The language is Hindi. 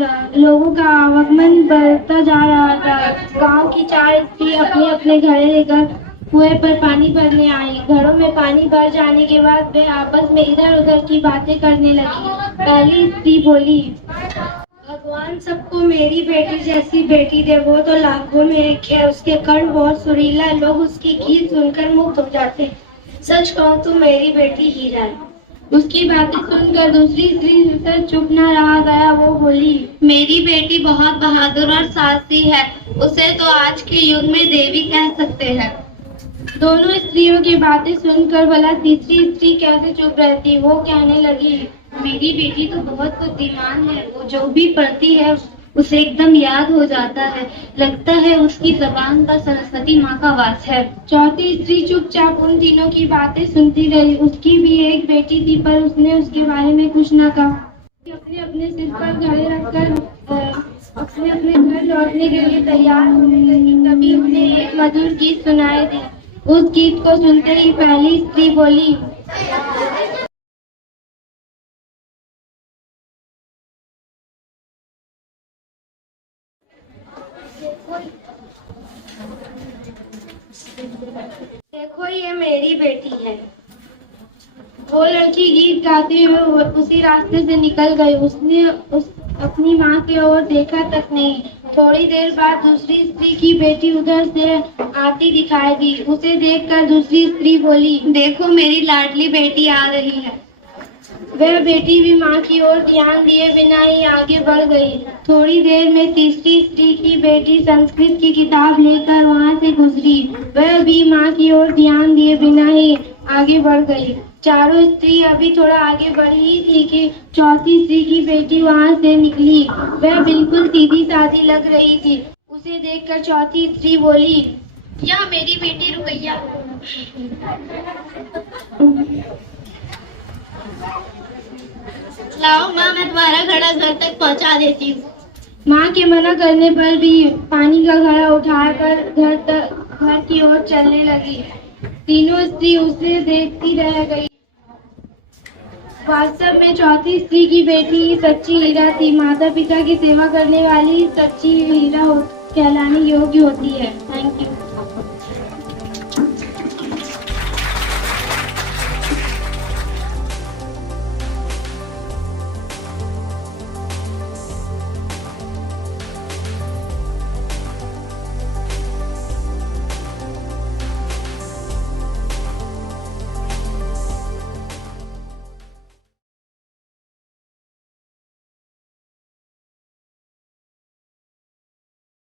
था। लोगों का आवागमन बढ़ता जा रहा था। गांव की 4 स्त्री अपने अपने घरे लेकर कुएं पर पानी भरने आई। घरों में पानी भर जाने के बाद वे आपस में इधर उधर की बातें करने लगी। पहली स्त्री बोली, भगवान सबको मेरी बेटी जैसी बेटी दे। वो तो लाखों में एक है, उसके कर्ण बहुत सुरीला है, लोग उसकी गीत सुनकर मुग्ध हो जाते हैं। सच कहूँ तो मेरी बेटी हीरा है। उसकी बातें सुनकर दूसरी स्त्री से चुप न रहा गया। वो बोली, मेरी बेटी बहुत बहादुर और साहसी है, उसे तो आज के युग में देवी कह सकते हैं। दोनों स्त्रियों की बातें सुनकर भला तीसरी स्त्री कैसे चुप रहती। वो कहने लगी, मेरी बेटी तो बहुत बुद्धिमान है, वो जो भी पढ़ती है उसे एकदम याद हो जाता है, लगता है उसकी जबान पर सरस्वती माँ का वास है। चौथी स्त्री चुपचाप उन तीनों की बातें सुनती रही। उसकी भी एक बेटी थी, पर उसने उसके बारे में कुछ न कहा। अपने अपने सिर पर घड़े रखकर अपने अपने घर लौटने के लिए तैयार होने लगी। तभी उन्हें एक मधुर गीत सुनाई दी। उस गीत को सुनते ही पहली स्त्री बोली, देखो ये मेरी बेटी है। वो लड़की गीत गाते हुए उसी रास्ते से निकल गई। उसने अपनी माँ की ओर देखा तक नहीं। थोड़ी देर बाद दूसरी स्त्री की बेटी उधर से आती दिखाई दी। उसे देखकर दूसरी स्त्री बोली, देखो मेरी लाडली बेटी आ रही है। वह बेटी भी माँ की ओर ध्यान दिए बिना ही आगे बढ़ गई। थोड़ी देर में तीसरी स्त्री की बेटी संस्कृत की किताब लेकर वहाँ से गुजरी। वह भी माँ की ओर ध्यान दिए बिना ही आगे बढ़ गई। चारों स्त्री अभी थोड़ा आगे बढ़ी ही थी कि चौथी स्त्री की बेटी वहाँ से निकली। वह बिल्कुल सीधी सादी लग रही थी। उसे देखकर चौथी स्त्री बोली, यह मेरी बेटी रुकैया। लाओ माँ, मैं तुम्हारा घड़ा घर तक पहुँचा देती हूँ। माँ के मना करने पर भी पानी का घड़ा उठाकर घर की ओर चलने लगी। तीनों स्त्री उसे देखती रह गई। वास्तव में चौथी स्त्री की बेटी सच्ची हीरा थी। माता पिता की सेवा करने वाली सच्ची हीरा कहलाने योग्य होती है। Thank you.